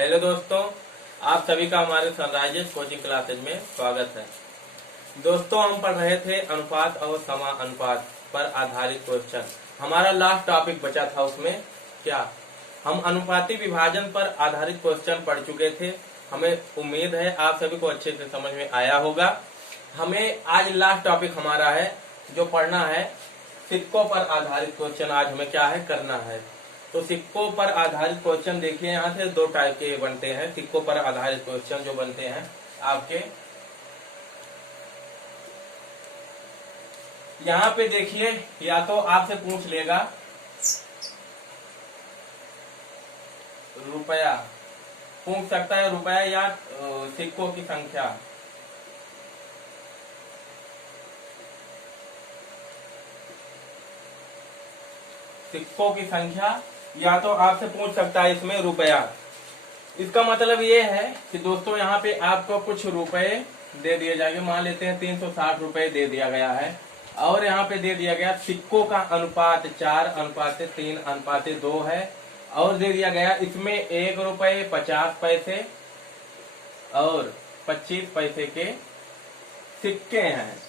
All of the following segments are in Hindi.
हेलो दोस्तों, आप सभी का हमारे सनराइजर्स कोचिंग क्लासेज में स्वागत है। दोस्तों, हम पढ़ रहे थे अनुपात और समानुपात पर आधारित क्वेश्चन। हमारा लास्ट टॉपिक बचा था, उसमें क्या हम अनुपाती विभाजन पर आधारित क्वेश्चन पढ़ चुके थे। हमें उम्मीद है आप सभी को अच्छे से समझ में आया होगा। हमें आज लास्ट टॉपिक हमारा है जो पढ़ना है, सिक्कों पर आधारित क्वेश्चन। आज हमें क्या है करना है। तो सिक्कों पर आधारित क्वेश्चन देखिए, यहाँ से दो टाइप के बनते हैं। सिक्कों पर आधारित क्वेश्चन जो बनते हैं आपके, यहाँ पे देखिए, या तो आपसे पूछ लेगा रुपया, पूछ सकता है रुपया या सिक्कों की संख्या। सिक्कों की संख्या या तो आपसे पूछ सकता है इसमें रुपया। इसका मतलब ये है कि दोस्तों यहाँ पे आपको कुछ रुपए दे दिए जाएंगे। मान लेते हैं 360 रुपए दे दिया गया है, और यहाँ पे दे दिया गया सिक्कों का अनुपात 4:3:2 है, और दे दिया गया इसमें 1 रुपए 50 पैसे और 25 पैसे के सिक्के हैं।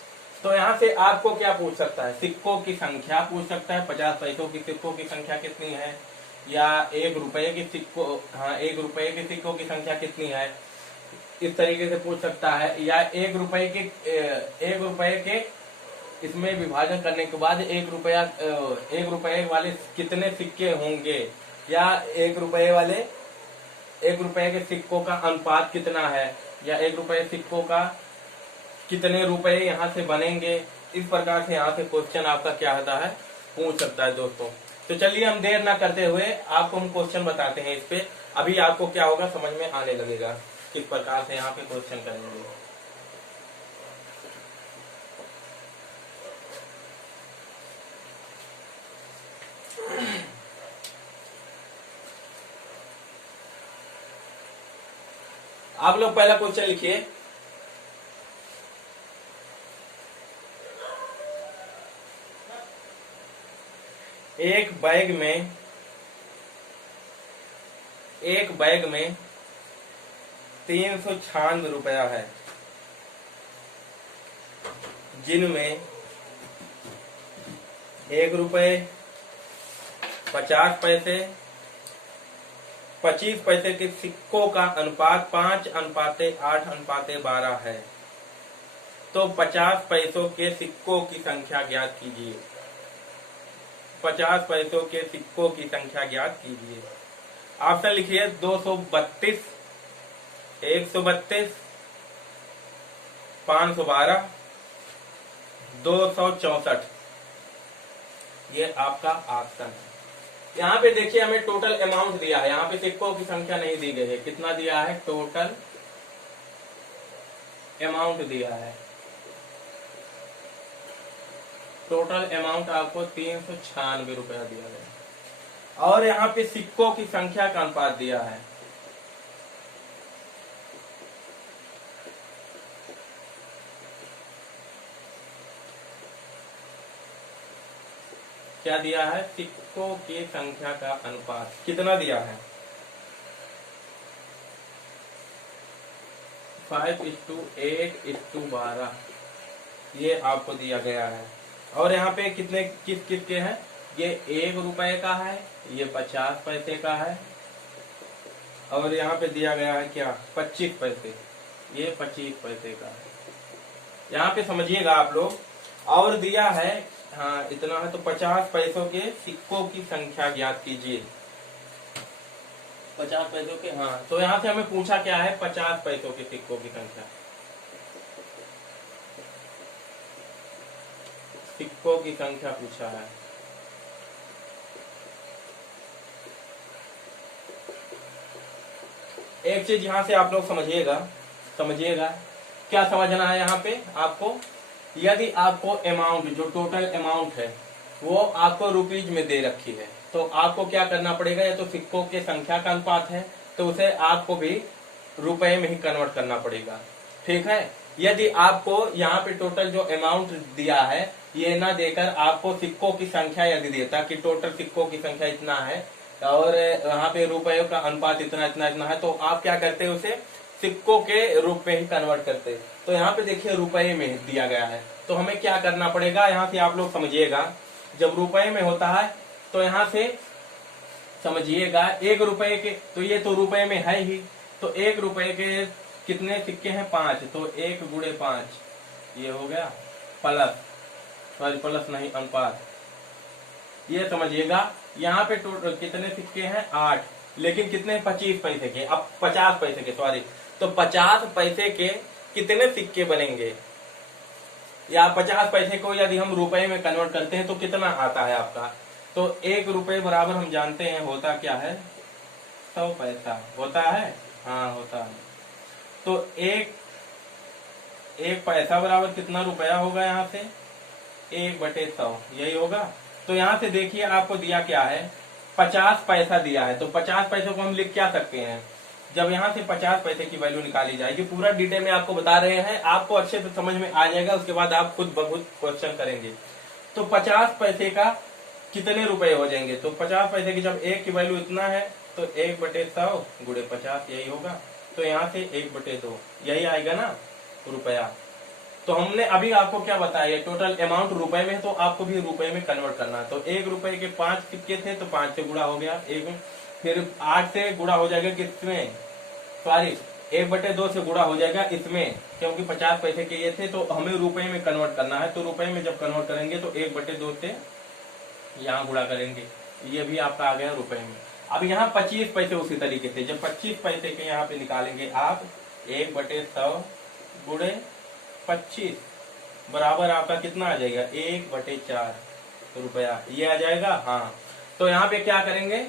तो यहाँ से आपको क्या पूछ सकता है, सिक्कों की संख्या पूछ सकता है। 50 पैसों की सिक्कों की संख्या कितनी है, या 1 रुपए की सिक्कों, हाँ 1 रुपए के सिक्कों की संख्या कितनी है, इस तरीके से पूछ सकता है। या 1 रुपए के इसमें विभाजन करने के बाद 1 रुपए वाले कितने सिक्के होंगे, या 1 रुपए के सिक्कों का अनुपात कितना है, या 1 रुपए सिक्कों का कितने रुपए यहाँ से बनेंगे। इस प्रकार से यहाँ से क्वेश्चन आपका क्या होता है, पूछ सकता है दोस्तों। तो चलिए हम देर ना करते हुए आपको हम क्वेश्चन बताते हैं। इस पे अभी आपको क्या होगा, समझ में आने लगेगा किस प्रकार से यहाँ पे क्वेश्चन करेंगे। आप लोग पहला क्वेश्चन लिखिए। एक बैग में 396 रुपया है, जिनमें 1 रुपए 50 पैसे 25 पैसे के सिक्कों का अनुपात 5:8:12 है। तो 50 पैसों के सिक्कों की संख्या ज्ञात कीजिए। 50 पैसों के सिक्कों की संख्या ज्ञात कीजिए। ऑप्शन लिखिए 232, 132, 512, 264। ये आपका ऑप्शन है। यहाँ पे देखिए हमें टोटल अमाउंट दिया है, यहाँ पे सिक्कों की संख्या नहीं दी गई है। कितना दिया है, टोटल अमाउंट दिया है। टोटल अमाउंट आपको 396 रुपया दिया गया, और यहाँ पे सिक्कों की संख्या का अनुपात दिया है। क्या दिया है, सिक्कों की संख्या का अनुपात कितना दिया है, 5:8:12 ये आपको दिया गया है। और यहाँ पे कितने किस के हैं, ये 1 रुपए का है, ये 50 पैसे का है, और यहाँ पे दिया गया है क्या, 25 पैसे, ये 25 पैसे का है। यहाँ पे समझिएगा आप लोग। और दिया है, हाँ इतना है, तो 50 पैसों के सिक्कों की संख्या ज्ञात कीजिए। 50 पैसों के, हाँ तो यहाँ से हमें पूछा क्या है, 50 पैसों के सिक्कों की संख्या। सिक्कों की संख्या पूछा है। एक चीज यहाँ से आप लोग समझिएगा क्या समझना है यहाँ पे आपको। यदि आपको अमाउंट, जो टोटल अमाउंट है वो आपको रुपीज में दे रखी है, तो आपको क्या करना पड़ेगा, या तो सिक्कों के संख्या का अनुपात है तो उसे आपको भी रुपए में ही कन्वर्ट करना पड़ेगा, ठीक है। यदि आपको यहाँ पे टोटल जो अमाउंट दिया है ये ना देकर आपको सिक्कों की संख्या यदि देता कि टोटल सिक्कों की संख्या इतना है, और यहाँ पे रुपयों का अनुपात इतना इतना इतना है, तो आप क्या करते हैं, उसे सिक्कों के रूप में ही कन्वर्ट करते हैं। तो यहाँ पे देखिए रुपए में दिया गया है, तो हमें क्या करना पड़ेगा, यहाँ से आप लोग समझिएगा, जब रुपए में होता है तो यहाँ से समझिएगा 1 रुपए के, तो ये तो रुपए में है ही, तो 1 रुपए के कितने सिक्के हैं, 5, तो 1 गुणे 5 ये हो गया प्लस, सॉरी प्लस नहीं अनुपात, ये समझिएगा। यहाँ पे टोटल कितने सिक्के हैं, 8, लेकिन कितने, 25 पैसे के, अब 50 पैसे के, सॉरी, तो 50 पैसे के कितने सिक्के बनेंगे, या 50 पैसे को यदि हम रुपए में कन्वर्ट करते हैं तो कितना आता है आपका, तो 1 रुपए बराबर हम जानते हैं होता क्या है, 100 पैसा होता है, हाँ होता है। तो एक पैसा बराबर कितना रुपया होगा, यहाँ से 1/100 यही होगा। तो यहाँ से देखिए आपको दिया क्या है, 50 पैसा दिया है, तो 50 पैसे को हम लिख क्या सकते हैं, जब यहाँ से 50 पैसे की वैल्यू निकाली जाएगी, पूरा डिटेल में आपको बता रहे हैं, आपको अच्छे से समझ में आ जाएगा, उसके बाद आप खुद ब खुद क्वेश्चन करेंगे। तो 50 पैसे का कितने रुपए हो जाएंगे, तो 50 पैसे की जब 1 की वैल्यू इतना है तो 1/100 गुणे 50 यही होगा, तो यहाँ से 1/2 यही आएगा ना रुपया। तो हमने अभी आपको क्या बताया, टोटल अमाउंट रुपए में है, तो आपको भी रुपए में कन्वर्ट करना है। तो 1 रुपए के 5 सिक्के थे, तो 5 से गुणा हो गया 1, फिर 8 से गुणा हो जाएगा किसमें, सॉरी 1/2 से गुणा हो जाएगा इसमें, क्योंकि 50 पैसे के ये थे, तो हमें रुपए में कन्वर्ट करना है। तो रुपए में जब कन्वर्ट करेंगे तो 1/2 से यहाँ गुणा करेंगे, ये भी आपका आ गया रुपए में। अब यहाँ 25 पैसे उसी तरीके से, जब 25 पैसे के यहाँ पे निकालेंगे आप 1/100 गुणे 25 बराबर आपका कितना आ जाएगा, 1/4 रुपया ये आ जाएगा। हाँ, तो यहाँ पे क्या करेंगे,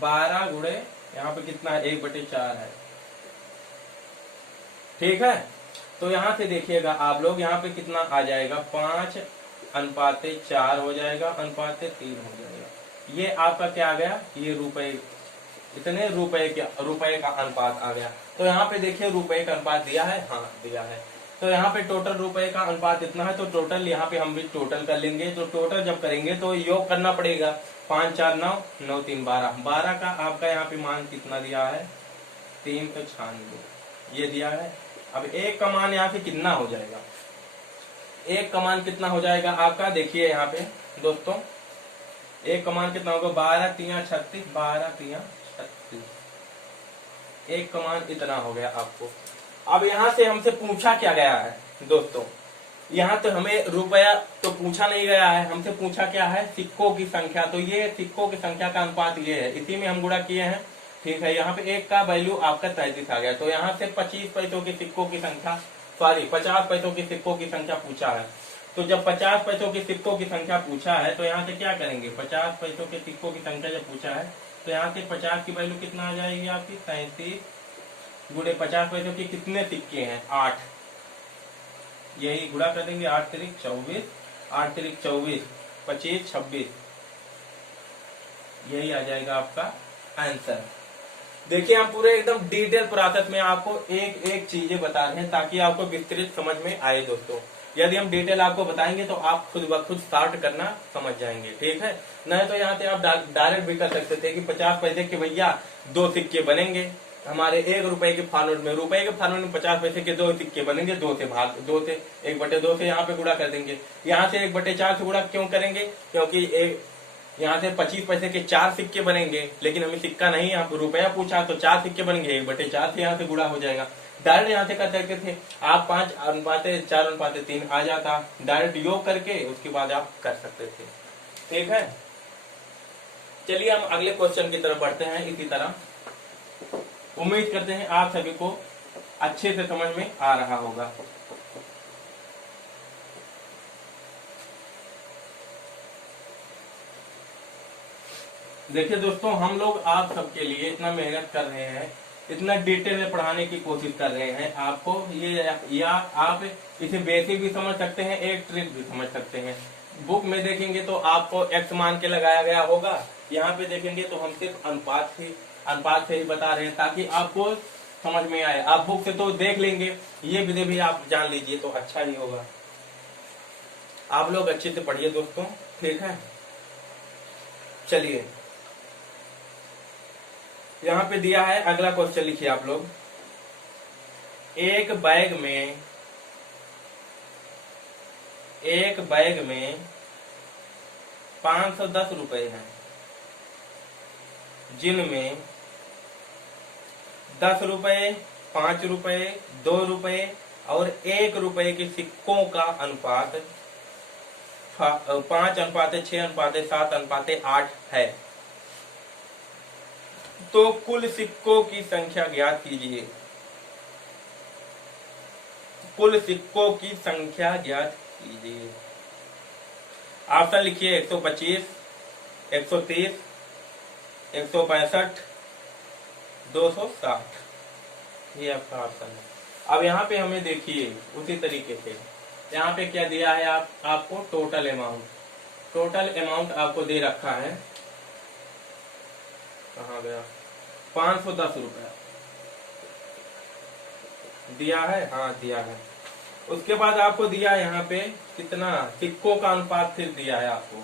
12 गुणे यहाँ पे कितना है, 1/4 है, ठीक है। तो यहाँ से देखिएगा आप लोग, यहाँ पे कितना आ जाएगा, 5/4 हो जाएगा, 3 हो जाएगा। ये आपका क्या आ गया, ये रुपए, इतने रुपए का अनुपात आ गया। तो यहाँ पे देखिए रुपए का अनुपात दिया है, हाँ दिया है। तो यहाँ पे टोटल रुपए का अनुपात इतना है, तो टोटल यहाँ पे हम भी टोटल कर लेंगे। तो टोटल जब करेंगे तो योग करना पड़ेगा, 5 4 9 9 3 12, 12 का आपका यहाँ पे मान कितना दिया है, 396 ये दिया है। अब 1 का मान यहाँ से कितना हो जाएगा, 1 का मान कितना हो जाएगा आपका, देखिए यहाँ पे दोस्तों 1 का मान कितना होगा, 12 3 36, 12 3 36, 1 का मान इतना हो गया आपको। अब यहाँ से हमसे पूछा क्या गया है दोस्तों, यहाँ तो हमें रुपया तो पूछा नहीं गया है, हमसे पूछा क्या है, सिक्कों की संख्या। तो ये सिक्कों की संख्या का अनुपात ये है, इसी में हम गुणा किए हैं, ठीक है। यहाँ पे 1 का वैल्यू आपका 33 आ गया। तो यहाँ से 25 पैसों के सिक्कों की संख्या, सॉरी 50 पैसों के सिक्कों की संख्या पूछा है। तो जब 50 पैसों के सिक्कों की संख्या पूछा है, तो यहाँ से क्या करेंगे, 50 पैसों के सिक्कों की संख्या जब पूछा है, तो यहाँ से 50 की वैल्यू कितना आ जाएगी आपकी, 37 गुणे 50 पैसों के कितने सिक्के हैं, 8, यही गुणा कर देंगे, 8 तिरिक 24, 8 तिरिक 24, 25 26, यही आ जाएगा आपका आंसर। देखिए हम पूरे एकदम डिटेल प्रोसेस में आपको एक एक चीजें बता रहे हैं, ताकि आपको विस्तृत समझ में आए दोस्तों। यदि हम डिटेल आपको बताएंगे तो आप खुद ब खुद सॉर्ट करना समझ जाएंगे, ठीक है। नहीं तो यहाँ से आप डायरेक्ट भी कर सकते थे कि 50 पैसे के भैया 2 सिक्के बनेंगे हमारे 1 रुपए के फार्मूट में, रुपए के फार्मूट में 50 पैसे के 2 सिक्के बनेंगे, 2 से 1/2 से यहाँ पे गुणा कर देंगे। यहाँ से 1/4 से गुणा क्यों करेंगे, क्योंकि यहाँ से 25 पैसे के 4 सिक्के बनेंगे, लेकिन हमें सिक्का नहीं, यहाँ पे रुपया पूछा तो 4 सिक्के बनेंगे, 1/4 से यहाँ से गुणा हो जाएगा। डायरेक्ट यहाँ से कर सकते थे आप, 5:4:3 आ जाता, डायरेक्ट योग करके उसके बाद आप कर सकते थे, ठीक है। चलिए हम अगले क्वेश्चन की तरफ बढ़ते हैं। इसी तरह उम्मीद करते हैं आप सभी को अच्छे से समझ में आ रहा होगा। देखिए दोस्तों, हम लोग आप सबके लिए इतना मेहनत कर रहे हैं, इतना डिटेल में पढ़ाने की कोशिश कर रहे हैं आपको, ये या आप इसे बेसिक भी समझ सकते हैं, एक ट्रिक भी समझ सकते हैं। बुक में देखेंगे तो आपको एक्स मान के लगाया गया होगा, यहाँ पे देखेंगे तो हम सिर्फ अनुपात से ही बता रहे हैं, ताकि आपको समझ में आए। आप बुक से तो देख लेंगे, ये विधि भी आप जान लीजिए तो अच्छा ही होगा। आप लोग अच्छे से पढ़िए दोस्तों, ठीक है। चलिए यहाँ पे दिया है, अगला क्वेश्चन लिखिए आप लोग। एक बैग में 510 रुपए हैं, जिनमें 10 रुपए, 5 रुपए, 2 रुपए और 1 रुपए के सिक्कों का अनुपात 5:6:7:8 है। तो कुल सिक्कों की संख्या ज्ञात कीजिए। कुल सिक्कों की संख्या ज्ञात कीजिए। ऑप्शन लिखिए 125, 130, 165, 260। ये आपका ऑप्शन है। अब यहाँ पे हमें देखिए उसी तरीके से यहाँ पे क्या दिया है, आपको टोटल अमाउंट आपको दे रखा है। कहाँ गया, 510 रुपया दिया है, हाँ दिया है। उसके बाद आपको दिया है यहाँ पे कितना, सिक्कों का अनुपात फिर दिया है आपको।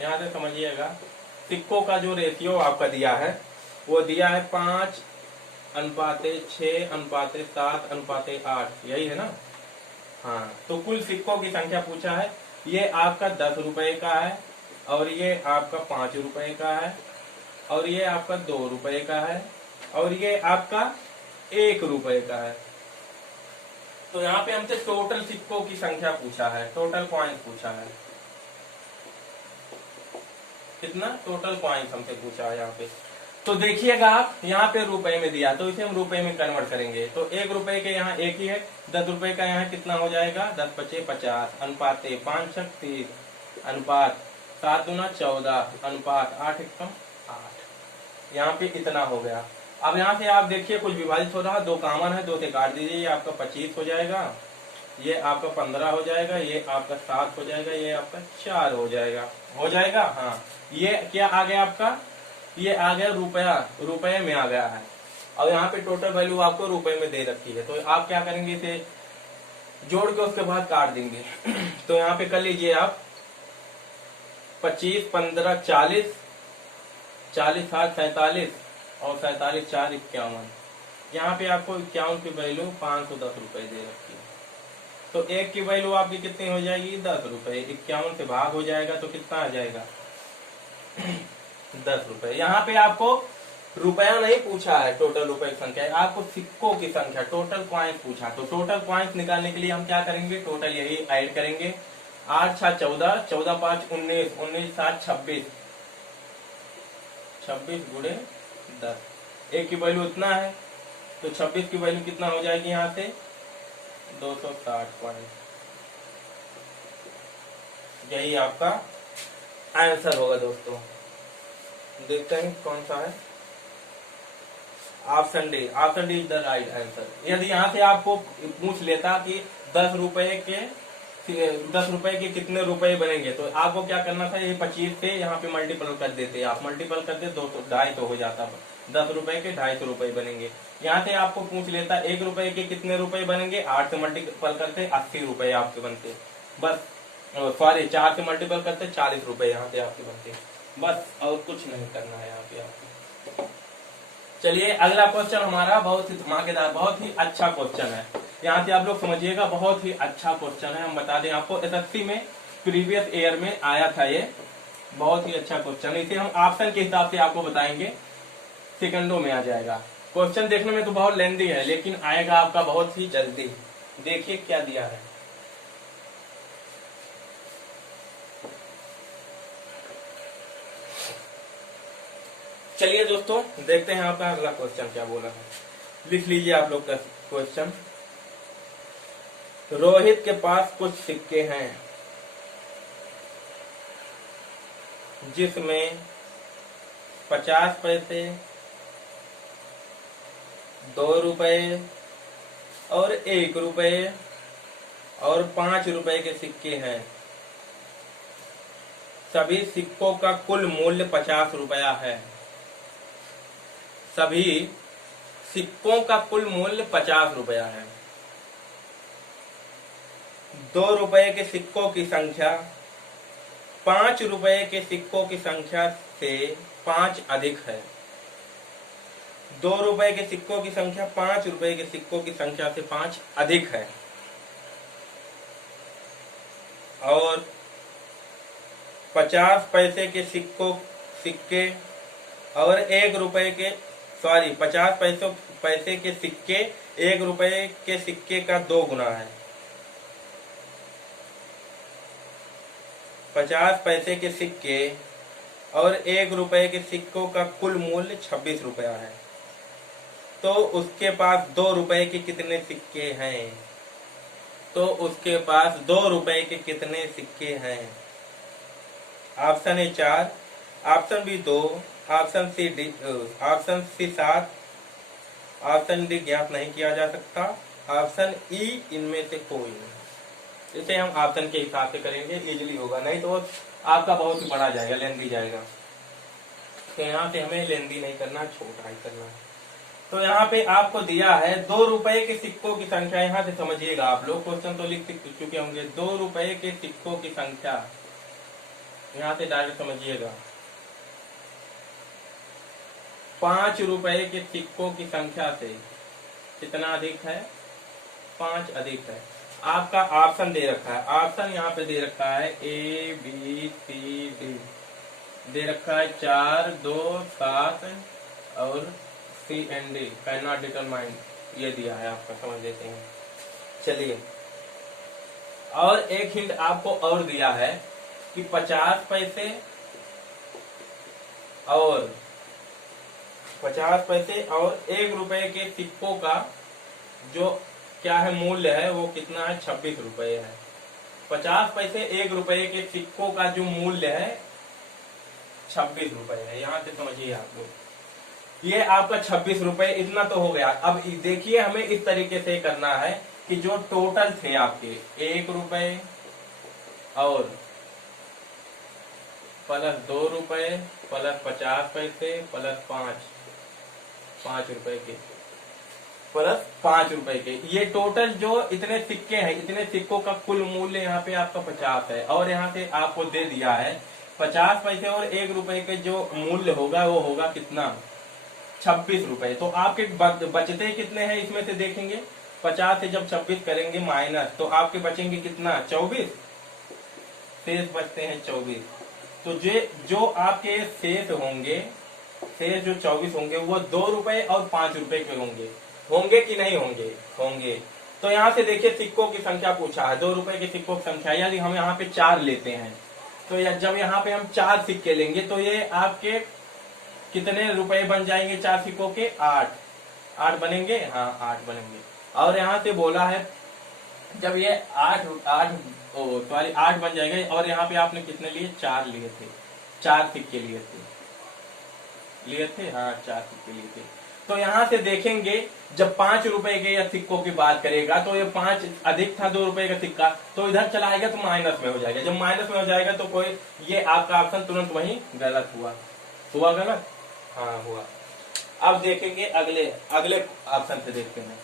यहाँ से समझिएगा, सिक्कों का जो रेशियो आपका दिया है वो दिया है 5:6:7:8, यही है ना। हाँ, तो कुल सिक्कों की संख्या पूछा है। ये आपका 10 रुपए का है, और ये आपका 5 रुपए का है, और ये आपका 2 रुपए का है, और ये आपका 1 रुपए का है। तो यहाँ पे हमसे टोटल सिक्कों की संख्या पूछा है, टोटल कॉइन्स पूछा है। कितना टोटल कॉइन्स हमसे पूछा है यहाँ पे। तो देखिएगा आप, यहाँ पे रुपए में दिया तो इसे हम रुपए में कन्वर्ट करेंगे। तो 1 रुपए के यहाँ एक ही है, 10 रुपए का यहाँ कितना हो जाएगा, 10×5=50, अनुपात 5:30, अनुपात 7×14, अनुपात 8:8। यहाँ पे इतना हो गया। अब यहाँ से आप देखिए कुछ विभाजित हो रहा, 2 कॉमन है, 2 से काट दीजिए, ये आपका 25 हो जाएगा, ये आपका 15 हो जाएगा, ये आपका 7 हो जाएगा, ये आपका 4 हो जाएगा। हाँ, ये क्या आ गया आपका, ये आ गया रुपए में आ गया है। और यहाँ पे टोटल वैल्यू आपको रुपए में दे रखी है। तो आप क्या करेंगे, इसे जोड़ के उसके बाद काट देंगे। तो यहाँ पे कर लीजिए आप 25, 15, 40, 40 7 47 और 47 4 51। यहाँ पे आपको 51 की वैल्यू 510 रुपए दे रखी है। तो 1 की वैल्यू आपकी कितनी हो जाएगी, 10 रुपए। 51 से भाग हो जाएगा तो कितना आ जाएगा 10 रुपए। यहाँ पे आपको रुपया नहीं पूछा है, टोटल रुपए की संख्या, आपको सिक्कों की संख्या, टोटल कॉइन्स पूछा। तो टोटल कॉइन्स निकालने के लिए हम क्या करेंगे, टोटल यही ऐड करेंगे। 8 6 14, 14 5 19, 19 7 26, 26 गुणे 10। 1 की वैल्यू इतना है, तो 26 की वैल्यू कितना हो जाएगी यहाँ से 260 कॉइन्स। यही आपका आंसर होगा दोस्तों। देखते हैं कौन सा है। Option D is the right answer. यदि यहाँ से आपको पूछ लेता कि 10 रुपए के कितने रुपए बनेंगे, तो आपको क्या करना था, ये 25 से यहाँ पे मल्टीपल कर देते, आप मल्टीपल करते 250 हो जाता। 10 रुपए के 250 रुपए बनेंगे। यहाँ से आपको पूछ लेता 1 रुपए के कितने रुपए बनेंगे, 8 से मल्टीपल करते 80 रुपए आपके बनते। बस सॉरी, 4 से मल्टीपल करते 40 रुपए यहाँ पे आपके बनते। बस, और कुछ नहीं करना है यहाँ पे आपको। चलिए अगला क्वेश्चन हमारा बहुत ही धमाकेदार, बहुत ही अच्छा क्वेश्चन है। यहाँ से आप लोग समझिएगा, बहुत ही अच्छा क्वेश्चन है। हम बता दें आपको, एसएससी में प्रीवियस ईयर में आया था ये, बहुत ही अच्छा क्वेश्चन है। इसे हम ऑप्शन के हिसाब से आपको बताएंगे, सेकंडों में आ जाएगा। क्वेश्चन देखने में तो बहुत लेंथी है, लेकिन आएगा आपका बहुत ही जल्दी। देखिए क्या दिया है। चलिए दोस्तों देखते हैं आपका अगला क्वेश्चन क्या बोला है। लिख लीजिए आप लोग का क्वेश्चन। रोहित के पास कुछ सिक्के हैं, जिसमें 50 पैसे, 2 रुपए और 1 रुपए और 5 रुपए के सिक्के हैं। सभी सिक्कों का कुल मूल्य 50 रुपया है। सभी सिक्कों का कुल मूल्य 50 रुपया है। 2 रुपए के सिक्कों की संख्या 5 रुपए के सिक्कों की संख्या से 5 अधिक है। ₹2 के सिक्कों की संख्या ₹5 के सिक्कों की संख्या से 5 अधिक है, और 50 पैसे के सिक्के और ₹1 के 50 पैसे के सिक्के ₹1 के सिक्के का 2 गुना है। 50 पैसे के सिक्के और ₹1 के सिक्कों का कुल मूल्य ₹26 है, तो उसके पास ₹2 के कितने सिक्के हैं? तो उसके पास ₹2 के कितने सिक्के हैं? Option A 4, option B 2, option C 7, option D ज्ञात नहीं किया जा सकता, ऑप्शन ई इनमें से कोई नहीं। इसे हम ऑप्शन के हिसाब से करेंगे, इजीली होगा, नहीं तो आपका बहुत ही बड़ा जाएगा, लेंदी जाएगा। तो यहाँ पे हमें लेंदी नहीं करना, छोटा ही करना है। तो यहाँ पे आपको दिया है ₹2 के सिक्कों की संख्या। यहाँ से समझिएगा, आप लोग क्वेश्चन तो लिख चुके होंगे। ₹2 के सिक्कों की संख्या, यहाँ से डायरेक्ट समझिएगा। ₹5 के सिक्कों की संख्या से कितना अधिक है? 5 अधिक है। आपका ऑप्शन दे रखा है, ऑप्शन यहाँ पे दे रखा है A B C D, दे रखा है 4, 2, 7 और C and D, can not determine, ये दिया है आपका, समझ लेते हैं। चलिए, और एक हिंट आपको और दिया है कि 50 पैसे और ₹1 के सिक्कों का जो क्या है मूल्य है, वो कितना है? ₹26 है। 50 पैसे ₹1 के सिक्कों का जो मूल्य है ₹26 है। यहाँ से समझिए आप लोग, ये आपका ₹26, इतना तो हो गया। अब देखिए, हमें इस तरीके से करना है कि जो टोटल थे आपके ₹1 और प्लस ₹2 प्लस 50 पैसे प्लस ₹5 के प्लस ₹5 के, ये टोटल जो इतने सिक्के हैं, इतने सिक्कों का कुल मूल्य यहाँ पे आपका 50 है। और यहाँ से आपको दे दिया है 50 पैसे और ₹1 के जो मूल्य होगा वो होगा कितना? ₹26। तो आपके बचते कितने हैं इसमें से देखेंगे, 50 से जब 26 करेंगे माइनस, तो आपके बचेंगे कितना? 24, शेष बचते हैं 24। तो जो आपके शेष होंगे, शेष जो 24 होंगे वो ₹2 और ₹5 के होंगे कि नहीं होंगे? होंगे। तो यहाँ से देखिए, सिक्कों की संख्या पूछा है, ₹2 के सिक्कों की संख्या, यदि हम यहाँ पे 4 लेते हैं, तो जब यहाँ पे हम 4 सिक्के लेंगे तो ये आपके कितने रुपए बन जाएंगे? 4 सिक्कों के 8 बनेंगे। हाँ, 8 बनेंगे। और यहाँ से बोला है जब ये 8 बन जाएंगे, और यहाँ पे आपने कितने लिए? 4 लिए थे, 4 सिक्के लिए थे। हाँ, 4 सिक्के लिए थे। तो यहाँ से देखेंगे, जब ₹5 के या सिक्कों की बात करेगा तो ये 5 अधिक था ₹2 का सिक्का, तो इधर चला आएगा तो माइनस में हो जाएगा। जब माइनस में हो जाएगा तो कोई, ये आपका ऑप्शन तुरंत वहीं गलत हुआ गलत। हाँ, हुआ। अब देखेंगे अगले ऑप्शन से देखते हैं।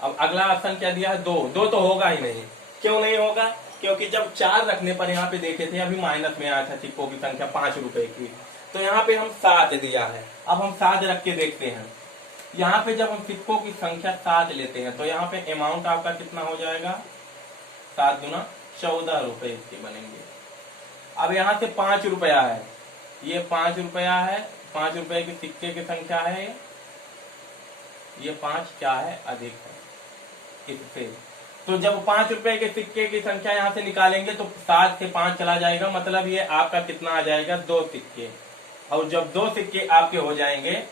अब अगला ऑप्शन क्या दिया है? 2 तो होगा ही नहीं। क्यों नहीं होगा? क्योंकि जब 4 रखने पर यहाँ पे देखे थे, अभी माइनस में आया था सिक्कों की संख्या ₹5 की, तो यहाँ पे हम 7 दिया है। अब हम 7 रख के देखते हैं। यहाँ पे जब हम सिक्कों की संख्या 7 लेते हैं तो यहाँ पे अमाउंट आपका कितना हो जाएगा? 7 गुना ₹14 इसके बनेंगे। अब यहाँ से ₹5 है, ये ₹5 है, ₹5 के सिक्के की संख्या है, ये 5 क्या है? अधिक है इससे। तो जब ₹5 के सिक्के की संख्या यहाँ से निकालेंगे तो 7 से 5 चला जाएगा, मतलब ये आपका कितना आ जाएगा? 2 सिक्के। और जब 2 सिक्के आपके हो जाएंगे,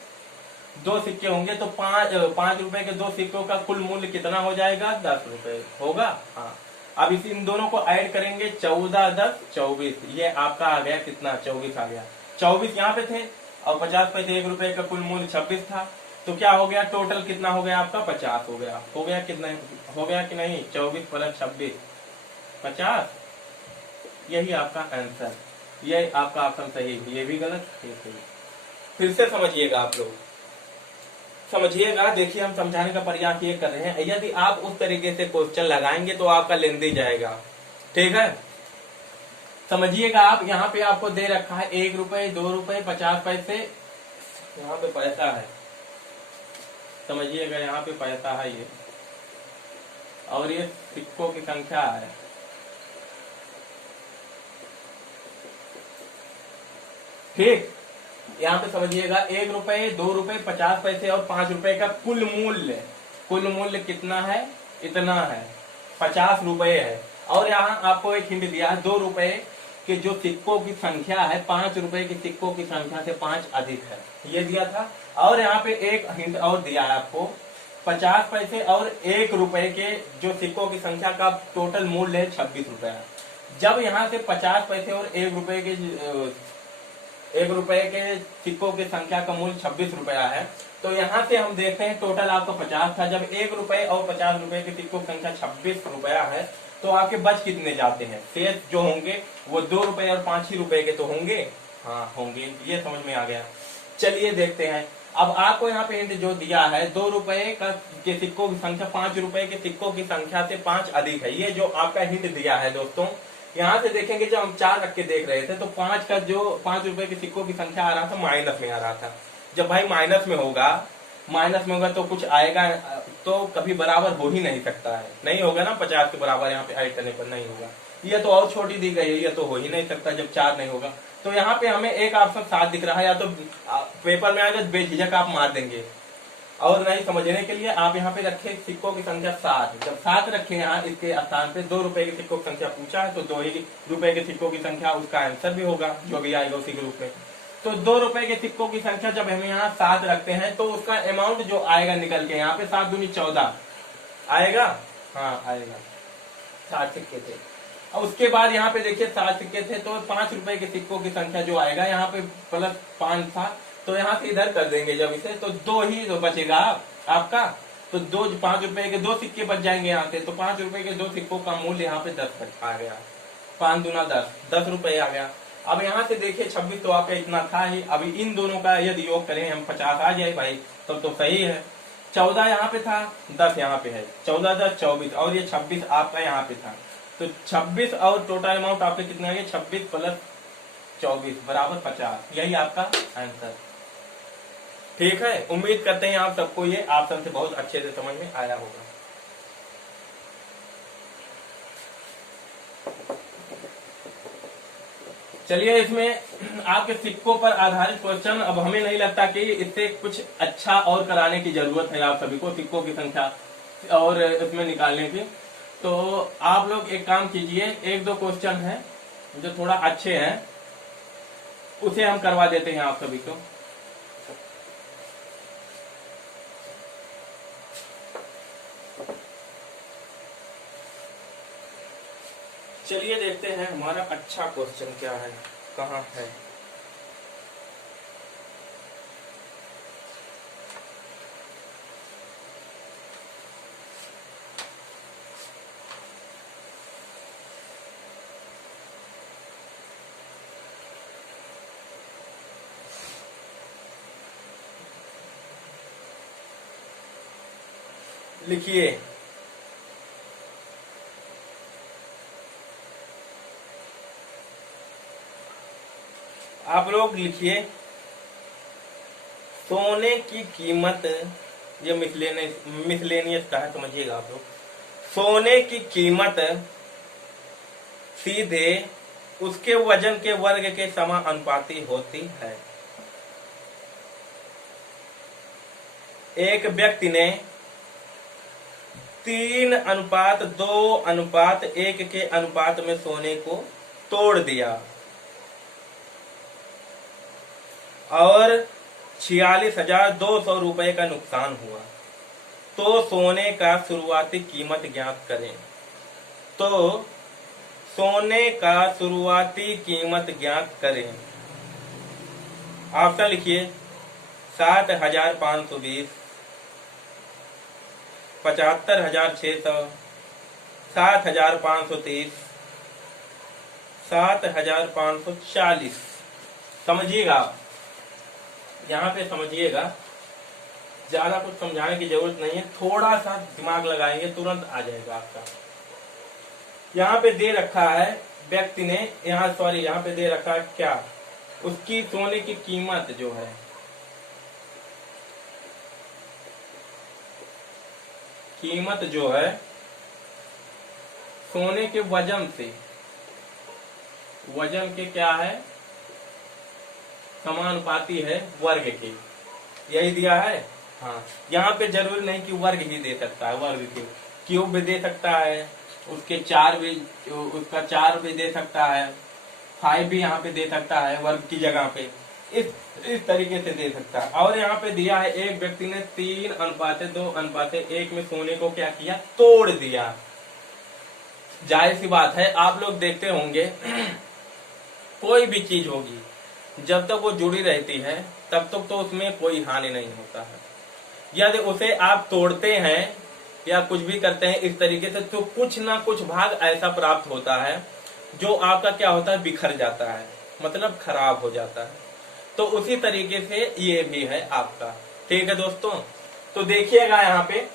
2 सिक्के होंगे तो ₹5 के 2 सिक्कों का कुल मूल्य कितना हो जाएगा? ₹10 होगा। हाँ, अब इन दोनों को ऐड करेंगे, 14, 10, 24, ये आपका आ गया कितना? 24 आ गया। 24 यहाँ पे थे और 50 पैसे ₹1 का कुल मूल्य 26 था, तो क्या हो गया? टोटल कितना हो गया आपका? 50 हो गया। हो गया कितना? हो गया कि नहीं? 24 प्लस 26 50। यही आपका आंसर, ये आपका ऑप्शन सही, ये भी गलत, ये सही। फिर से समझिएगा, आप लोग समझिएगा। देखिए, हम समझाने का प्रयास ये कर रहे हैं। यदि आप उस तरीके से क्वेश्चन लगाएंगे तो आपका लेंदी जाएगा। ठीक है, समझिएगा। आप यहाँ पे आपको दे रखा है ₹1, ₹2, 50 पैसे, यहाँ पे पैसा है, समझिएगा, यहाँ पे पैसा है ये, और ये सिक्कों की संख्या है। ठीक, यहाँ पे समझिएगा 1 रुपए, 2 रुपए, 50 पैसे और 5 रुपए का कुल मूल्य कितना है, इतना है, 50 रुपए है। और यहाँ आपको एक हिंट दिया है, 2 रुपए के जो सिक्कों की संख्या है 5 रुपए के सिक्कों की संख्या से 5 अधिक है, ये दिया था। और यहाँ पे एक हिंट और दिया है आपको, 50 पैसे और 1 रुपए के जो सिक्कों की संख्या का टोटल मूल्य है 26 रुपया। जब यहाँ से 50 पैसे और 1 रुपए के सिक्कों की संख्या का मूल्य 26 रुपया है, तो यहाँ से हम देखते हैं टोटल आपका 50 था। जब 1 रुपए और 50 रुपए के सिक्कों की संख्या 26 रुपया है, तो आपके बच कितने जाते हैं? शेष जो होंगे वो 2 रुपए और 5 ही रुपए के तो होंगे। हाँ होंगे, ये समझ में आ गया। चलिए देखते हैं। अब आपको यहाँ पे हिंट जो दिया है, 2 रुपए के सिक्कों की संख्या 5 रुपए के सिक्कों की संख्या से 5 अधिक है, ये जो आपका हिंट दिया है दोस्तों। यहाँ से देखेंगे, जब हम 4 रख के देख रहे थे तो 5 का जो 5 रुपए के सिक्कों की संख्या आ रहा था माइनस में आ रहा था। जब भाई माइनस में होगा तो कुछ आएगा, तो कभी बराबर हो ही नहीं सकता है, नहीं होगा ना 50 के बराबर, यहाँ पे ऐड करने पर नहीं होगा। ये तो और छोटी दी गई है, ये तो हो ही नहीं सकता जब 4 नहीं होगा। तो यहाँ पे हमें एक ऑप्शन 7 दिख रहा है, या तो पेपर में आएगा बेझिझक आप मार देंगे, और नहीं समझने के लिए आप यहाँ पे रखे सिक्कों की संख्या 7। जब 7 रखे यहाँ इसके स्थान पे, 2 रुपए के सिक्कों की संख्या पूछा है, तो 2 ही रुपए के सिक्कों की संख्या उसका आंसर भी होगा, जो भी आएगा उसी के रूप में। तो 2 रुपए के सिक्कों की संख्या जब हम यहाँ 7 रखते हैं, तो उसका अमाउंट जो आएगा निकल के यहाँ पे 7 दूनी 14 आएगा। हाँ आएगा, 7 सिक्के थे। और उसके बाद यहाँ पे देखिए 7 सिक्के थे, तो 5 रुपए के सिक्कों की संख्या जो आएगा यहाँ पे प्लस 5 था, तो यहाँ से इधर कर देंगे जब इसे, तो 2 ही तो बचेगा आपका। तो 5 रुपए के 2 सिक्के बच जाएंगे यहाँ से, तो 5 रुपए के 2 सिक्कों का मूल्य यहाँ पे 10 आ गया। 5 दूना 10 रुपए आ गया। अब यहाँ से देखिए 26 तो आपका इतना था ही, अभी इन दोनों का यदि योग करें हम 50 आ जाए भाई, तब तो सही है। 14 यहाँ पे था, 10 यहाँ पे है, 14 10 24, और ये 26 आपका यहाँ पे था, तो 26 और टोटल अमाउंट आपके कितने आ गए, 26 प्लस 24 बराबर 50, यही आपका आंसर। ठीक है, उम्मीद करते हैं आप सबको ये ऑप्शन से बहुत अच्छे से समझ में आया होगा। चलिए, इसमें आपके सिक्कों पर आधारित क्वेश्चन, अब हमें नहीं लगता कि इससे कुछ अच्छा और कराने की जरूरत है आप सभी को, सिक्कों की संख्या और इसमें निकालने की। तो आप लोग एक काम कीजिए, 1-2 क्वेश्चन हैं जो थोड़ा अच्छे हैं, उसे हम करवा देते हैं आप सभी को। चलिए देखते हैं हमारा अच्छा क्वेश्चन क्या है, कहाँ है। लिखिए, आप लोग लिखिए, सोने की कीमत, ये मिसलेनियस का है, समझिएगा आप लोग। सोने की कीमत सीधे उसके वजन के वर्ग के समानुपाती होती है। एक व्यक्ति ने 3:2:1 के अनुपात में सोने को तोड़ दिया और 46,200 रुपए का नुकसान हुआ, तो सोने का शुरुआती कीमत ज्ञात करें। तो सोने का शुरुआती कीमत ज्ञात करें। ऑप्शन लिखिए, 7,520, 75,600, 7,530, 7,540। समझिएगा, यहाँ पे समझिएगा, ज्यादा कुछ समझाने की जरूरत नहीं है, थोड़ा सा दिमाग लगाएंगे तुरंत आ जाएगा आपका। यहाँ पे दे रखा है व्यक्ति ने, यहाँ पे दे रखा है क्या, उसकी सोने की कीमत जो है कीमत जो है सोने के वजन से, वजन के क्या है, समानुपाती है वर्ग के, यही दिया है। हाँ, यहाँ पे जरूरी नहीं कि वर्ग ही दे सकता है, वर्ग के क्यूब भी दे सकता है, उसके 4 भी, उसका 4 भी दे सकता है, 5 भी यहाँ पे दे सकता है वर्ग की जगह पे, इस तरीके से दे सकता है। और यहाँ पे दिया है एक व्यक्ति ने 3:2:1 में सोने को क्या किया, तोड़ दिया। जाहिर सी बात है, आप लोग देखते होंगे कोई भी चीज होगी जब तक वो जुड़ी रहती है तब तक तो उसमें कोई हानि नहीं होता है। यदि उसे आप तोड़ते हैं या कुछ भी करते हैं इस तरीके से, तो कुछ ना कुछ भाग ऐसा प्राप्त होता है जो आपका क्या होता है, बिखर जाता है, मतलब खराब हो जाता है। तो उसी तरीके से ये भी है आपका। ठीक है दोस्तों, तो देखिएगा यहाँ पे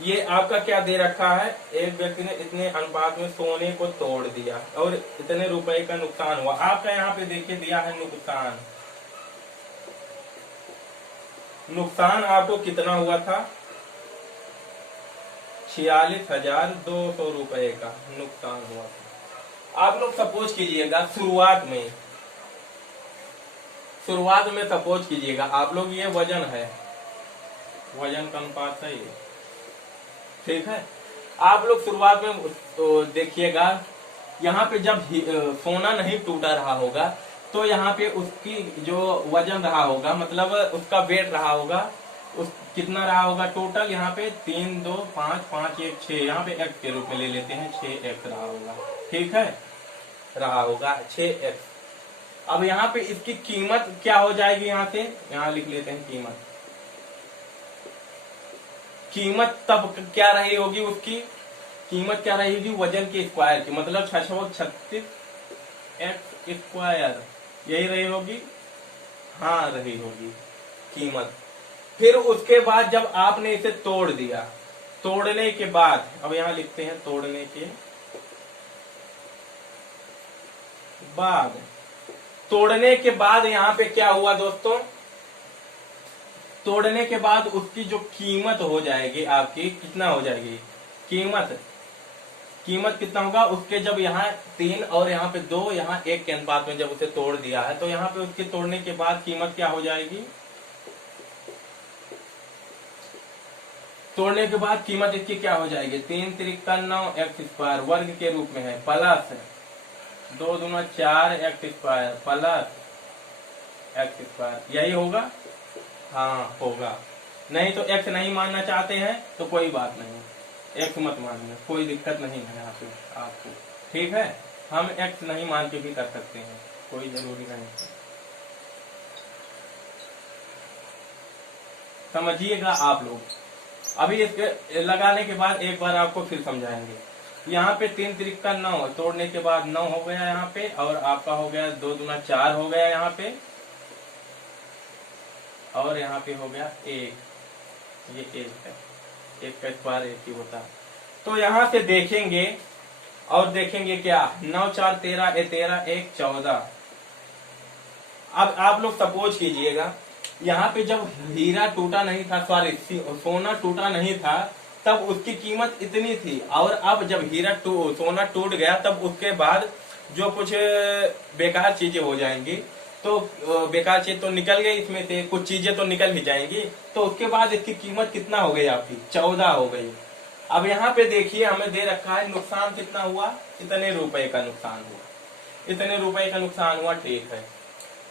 ये आपका क्या दे रखा है, एक व्यक्ति ने इतने अनुपात में सोने को तोड़ दिया और इतने रुपए का नुकसान हुआ। आपका यहाँ पे देखिए दिया है नुकसान, नुकसान आपको कितना हुआ था, 46,200 रुपए का नुकसान हुआ था। आप लोग सपोज कीजिएगा शुरुआत में सपोज कीजिएगा आप लोग, ये वजन है, वजन का अनुपात है ये, ठीक है। आप लोग शुरुआत में तो देखिएगा यहाँ पे जब सोना नहीं टूटा रहा होगा तो यहाँ पे उसकी जो वजन रहा होगा, मतलब उसका वेट रहा होगा, उस कितना रहा होगा टोटल, यहाँ पे 3, 2, 5, 5, 1, 6, यहाँ पे x के रूप में ले लेते हैं, 6x रहा होगा, ठीक है, रहा होगा 6x। अब यहाँ पे इसकी कीमत क्या हो जाएगी, यहाँ से यहाँ लिख लेते हैं कीमत तब क्या रही होगी, उसकी कीमत क्या रहेगी, वजन के स्क्वायर की, मतलब 636 x स्क्वायर, यही रही होगी, हाँ रही होगी कीमत। फिर उसके बाद जब आपने इसे तोड़ दिया, तोड़ने के बाद, अब यहां लिखते हैं तोड़ने के बाद, तोड़ने के बाद यहां पे क्या हुआ दोस्तों, तोड़ने के बाद उसकी जो कीमत हो जाएगी आपकी, कितना हो जाएगी कीमत कितना होगा उसके, जब यहाँ 3 और यहाँ पे 2, यहाँ 1 के अनुपात में जब उसे तोड़ दिया है तो यहाँ पे उसके तोड़ने के बाद कीमत क्या हो जाएगी, तोड़ने के बाद कीमत इसकी क्या हो जाएगी, 3 त्रिका 9 x स्क्वायर वर्ग के रूप में है, प्लस 2 दूना 4 x square plus x square, यही होगा, हाँ होगा। नहीं तो x नहीं मानना चाहते हैं तो कोई बात नहीं, x मत मानना, कोई दिक्कत नहीं है यहाँ पे आपको, ठीक है, हम x नहीं मान के भी कर सकते हैं, कोई जरूरी नहीं। समझिएगा आप लोग, अभी इसके लगाने के बाद एक बार आपको फिर समझाएंगे। यहाँ पे 3 त्रिका 9, तोड़ने के बाद 9 हो गया यहाँ पे, और आपका हो गया 2 दूना 4 हो गया यहाँ पे, और यहाँ पे हो गया 1, ये 1 है, 1 का स्क्वायर 1 ही होता है। तो यहाँ से देखेंगे और देखेंगे क्या, 9 4 13, 13 1 14। अब आप लोग सपोज कीजिएगा यहाँ पे जब हीरा टूटा नहीं था, सॉरी सोना टूटा नहीं था, तब उसकी कीमत इतनी थी, और अब जब सोना टूट गया तब उसके बाद जो कुछ बेकार चीजें हो जाएंगी, तो बेकार चीज तो निकल गई इसमें से, कुछ चीजें तो निकल ही जाएंगी, तो उसके बाद इसकी कीमत कितना हो गई आपकी, 14 हो गई। अब यहाँ पे देखिए हमें दे रखा है नुकसान कितना हुआ, इतने रुपए का नुकसान हुआ, इतने रुपए का नुकसान हुआ, ठीक है।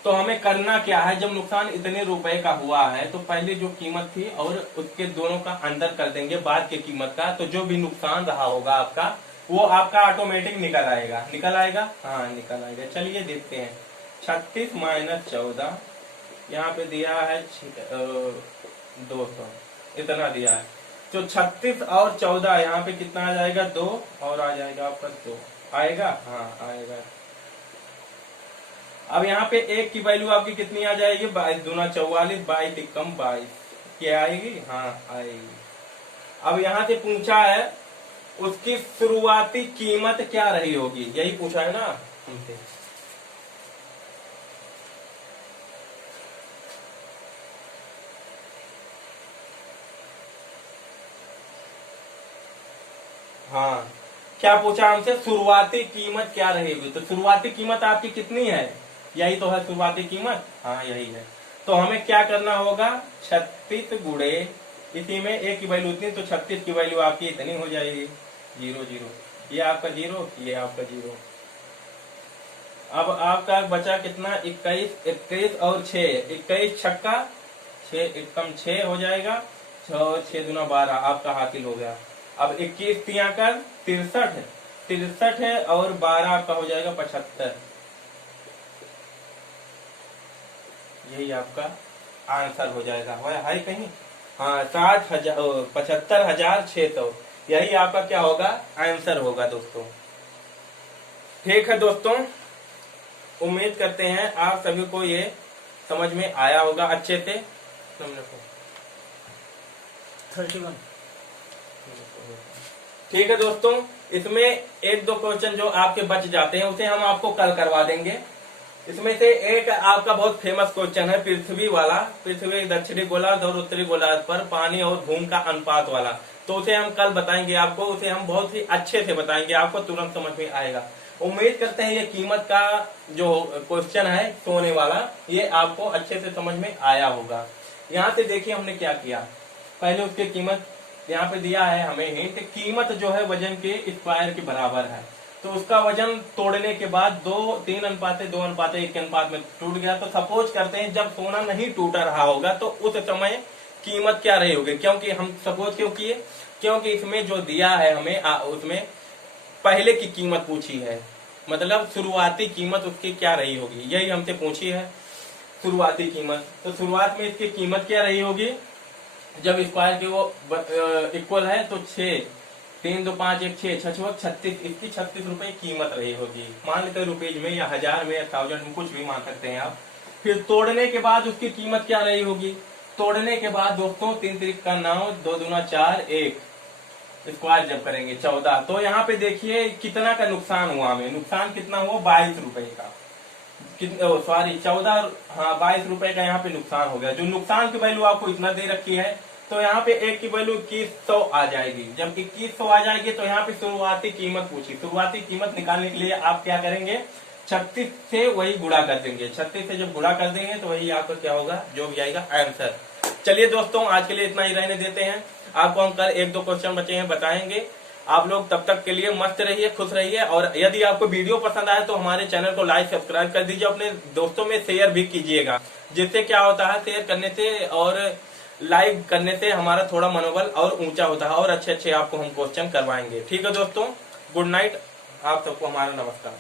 तो हमें करना क्या है, जब नुकसान इतने रुपए का हुआ है तो पहले जो कीमत थी और उसके दोनों का अंदर कर देंगे बाद के कीमत का, तो जो भी नुकसान रहा होगा आपका वो आपका ऑटोमेटिक निकल आएगा, हाँ निकल आएगा। चलिए देखते हैं, 36 - 14, यहाँ पे दिया है 200, इतना दिया है, तो 36 और 14 यहाँ पे कितना आ जाएगा, 2, और आ जाएगा आपका 2, आएगा, हाँ आएगा। अब यहाँ पे 1 की वैल्यू आपकी कितनी आ जाएगी, 22 दूना 44, 22 एकम 22, क्या आएगी, हाँ आएगी। अब यहाँ से पूछा है उसकी शुरुआती कीमत क्या रही होगी, यही पूछा है ना हमसे। हाँ, क्या पूछा हमसे, शुरुआती कीमत क्या रहेगी। तो शुरुआती कीमत आपकी कितनी है, यही तो है शुरुआती कीमत, हाँ यही है। तो हमें क्या करना होगा, 36 गुणे इसी में ए की वैल्यू इतनी, तो 36 की वैल्यू आपकी इतनी हो जाएगी, 0 0, ये आपका 0, ये आपका 0। अब आपका बचा कितना, 21, 21 और 6, 21 छक्का 6, एक कम 6 हो जाएगा, 6 6 दूना 12 आपका हासिल हो गया। अब 21 तिया कर 63, 63 है और 12 आपका हो जाएगा 75, यही आपका आंसर हो जाएगा। है कहीं, हाँ 75,600, यही आपका क्या होगा, आंसर होगा दोस्तों। ठीक है दोस्तों, उम्मीद करते हैं आप सभी को ये समझ में आया होगा अच्छे से। 31। ठीक है दोस्तों, इसमें एक दो क्वेश्चन जो आपके बच जाते हैं उसे हम आपको कल करवा देंगे। इसमें से एक आपका बहुत फेमस क्वेश्चन है पृथ्वी वाला, पृथ्वी दक्षिणी गोलार्ध और उत्तरी गोलार्ध पर पानी और धूम का अनुपात वाला, तो उसे हम कल बताएंगे आपको, उसे हम बहुत ही अच्छे से बताएंगे, आपको तुरंत समझ में आएगा। उम्मीद करते हैं ये कीमत का जो क्वेश्चन है सोने वाला, ये आपको अच्छे से समझ में आया होगा। यहाँ से देखिए हमने क्या किया, पहले उसकी कीमत यहाँ पे दिया है हमें हिंट, कीमत जो है वजन के स्क्वायर के बराबर है, तो उसका वजन तोड़ने के बाद 3 अनुपात 2 अनुपात 1 के अनुपात में टूट गया। तो सपोज करते हैं जब सोना नहीं टूट रहा होगा तो उस समय कीमत क्या रही होगी, क्योंकि हम सपोज क्यों किए, क्योंकि इसमें जो दिया है हमें उसमें पहले की कीमत पूछी है, मतलब शुरुआती कीमत उसकी क्या रही होगी, यही हमसे पूछी है शुरुआती कीमत। तो शुरुआत में इसकी कीमत क्या रही होगी, जब स्क्वायर के वो इक्वल है तो 6, 3 2 5 1 6 6 36, इसकी 36 रुपए कीमत रही होगी, मान लेते हैं रुपीज में या हजार में या 1000 में, कुछ भी मान सकते हैं आप। फिर तोड़ने के बाद उसकी कीमत क्या रही होगी, तोड़ने के बाद दोस्तों 3 3 का 9, 2 दूना 4, 1 स्क्वायर जब करेंगे 14, तो यहाँ पे देखिए कितना का नुकसान हुआ हमें, नुकसान कितना हुआ 22 रुपए का, सॉरी 14, हाँ 22 रुपए का यहाँ पे नुकसान हो गया। जो नुकसान की वैल्यू आपको इतना दे रखी है, तो यहाँ पे एक की वैल्यू 2100 आ जाएगी। जब 2100 आ जाएगी तो यहाँ पे शुरुआती कीमत पूछी, शुरुआती कीमत निकालने के लिए आप क्या करेंगे, 36 से वही गुणा कर देंगे, 36 से जब गुणा कर देंगे तो वही आपका क्या होगा, जो भी आएगा आंसर। चलिए दोस्तों, आज के लिए इतना ही रहने देते हैं, आपको हम कल 1 2 क्वेश्चन बचे हैं बताएंगे। आप लोग तब तक के लिए मस्त रहिए, खुश रहिए, और यदि आपको वीडियो पसंद आए तो हमारे चैनल को लाइक सब्सक्राइब कर दीजिए, अपने दोस्तों में शेयर भी कीजिएगा, जिससे क्या होता है शेयर करने से और लाइक करने से हमारा थोड़ा मनोबल और ऊंचा होता है, और अच्छे अच्छे आपको हम क्वेश्चन करवाएंगे। ठीक है दोस्तों, गुड नाइट, आप सबको हमारा नमस्कार।